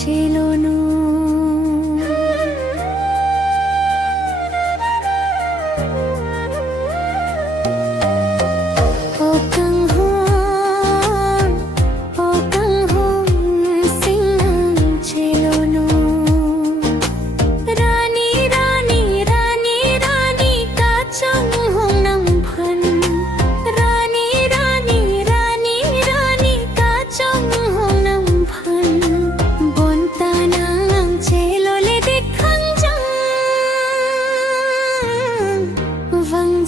Celonu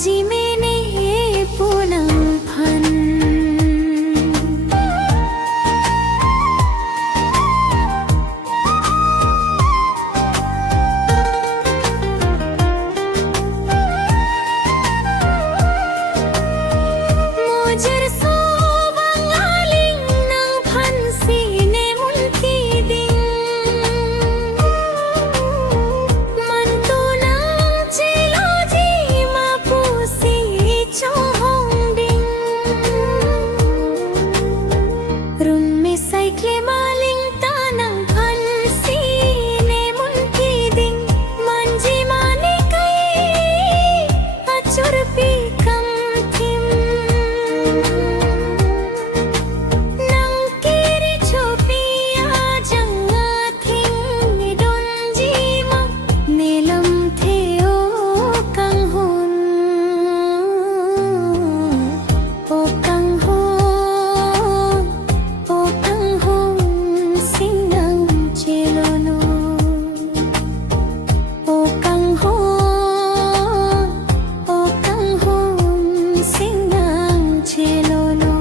Ji mene punang phan mujar so bangaling nang phan sine mulki ding man tu nang chelo ji ma pusi chong hong ding run me cycle maling tanang phan sine mulki ding man ji mane kai achur pi kam thim nang kiri chopi a janga thing don ji ma nelam the o kang hon sinang chelono o kang hon sinang chelono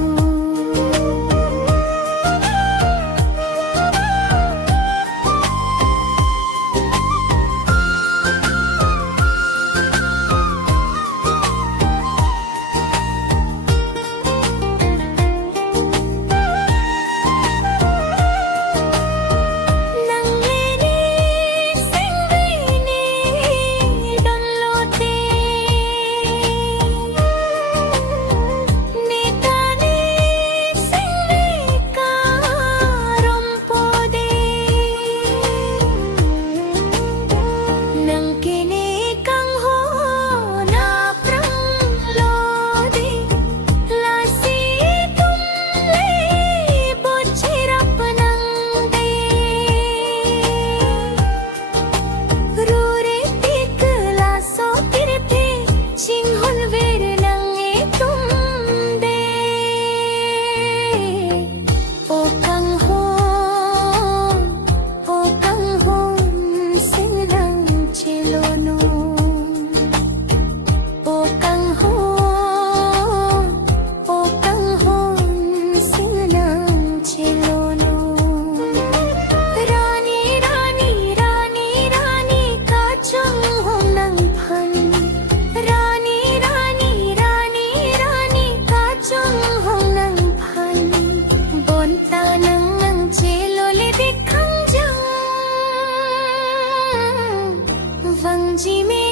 Vang ji me